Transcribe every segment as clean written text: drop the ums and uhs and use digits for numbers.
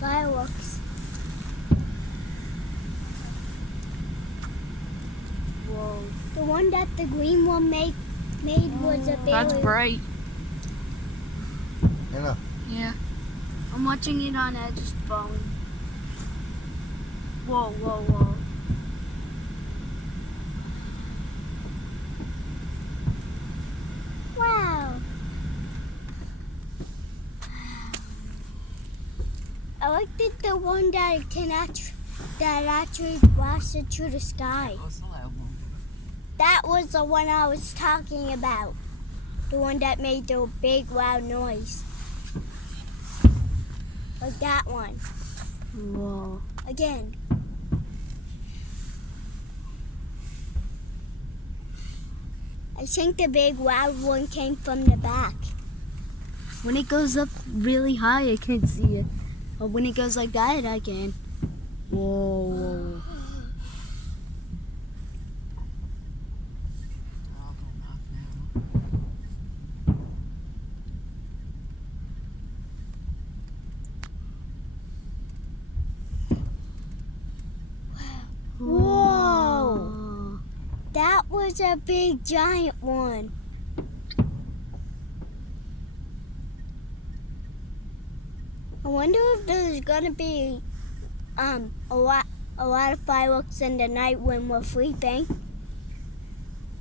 fireworks. Whoa. The one that the green one made was a big. That's bright. Yeah. Yeah. I'm watching it on Edge's phone. Whoa, whoa, whoa. Wow. I liked it, the one that actually blasted through the sky. That was the one I was talking about. The one that made the big loud noise. Like that one. Whoa. Again. I think the big loud one came from the back. When it goes up really high, I can't see it. But when it goes like that, I can. Whoa. Whoa! That was a big giant one. I wonder if there's gonna be a lot of fireworks in the night when we're sleeping.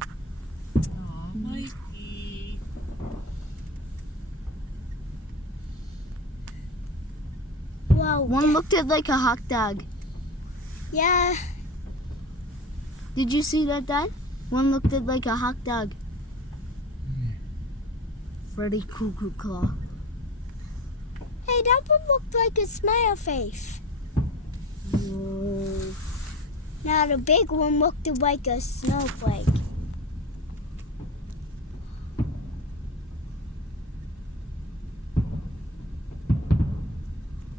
Aw, Mikey. Whoa! One looked at like a hot dog. Yeah. Did you see that, Dad? One looked at like a hot dog. Freddy Cuckoo Claw. Hey, that one looked like a smile face. Whoa. Now the big one looked like a snowflake.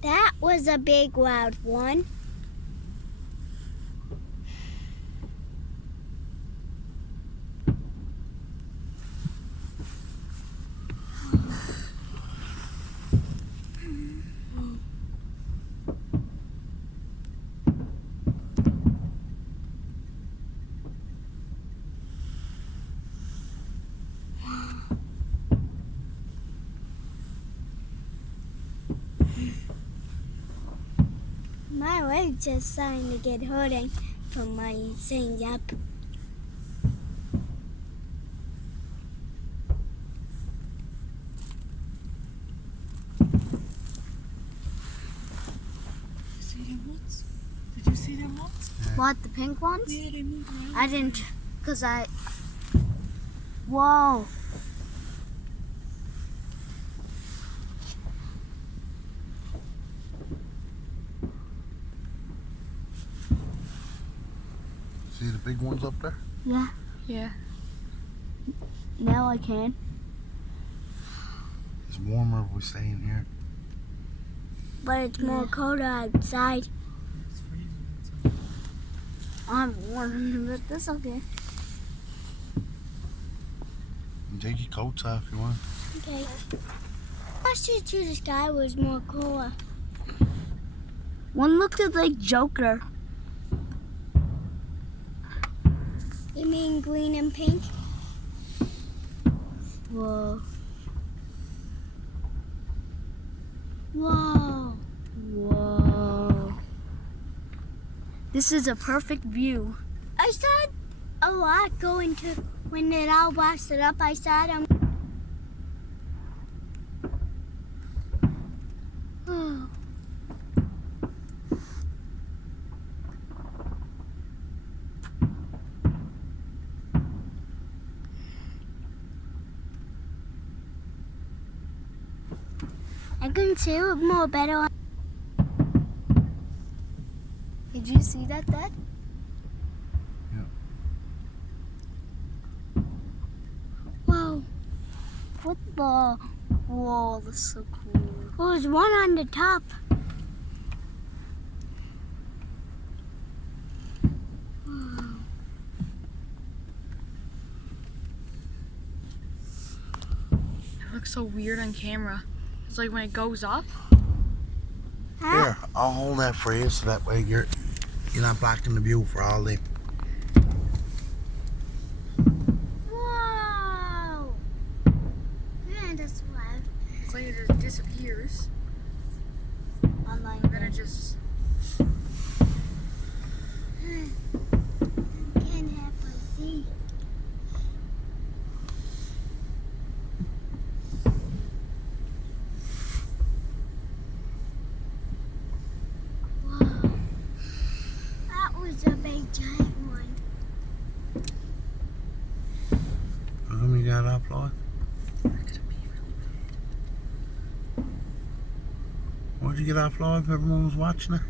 That was a big loud one. My legs are starting to get hurting from my staying up. See them once? Did you see them once? What, the pink ones? Yeah, they moved around. I didn't, because Whoa. See the big ones up there? Yeah. Yeah. Now I can. It's warmer if we stay in here. But it's more colder outside. It's freezing outside. I'm warm, but that's okay. You can take your coats off if you want. Okay. Blasted through the sky was more cooler. One looked at like Joker. You mean green and pink? Whoa. Whoa. Whoa. This is a perfect view. I saw a lot going to, when it all blasted up, I saw them. Oh. I can see it more better. Did you see that, Dad? Whoa. What the? Whoa, that's so cool. There's one on the top. It looks so weird on camera. It's like when it goes up, Huh? Here, I'll hold that for you so that way you're not blocking the view for all the. Whoa! Man, that's loud. It's like it just disappears. Online. And then it just. Can't help but see. Whoa. That was a big giant one. How come you got off, Floyd? Why'd you get off, Floyd, if everyone was watching it?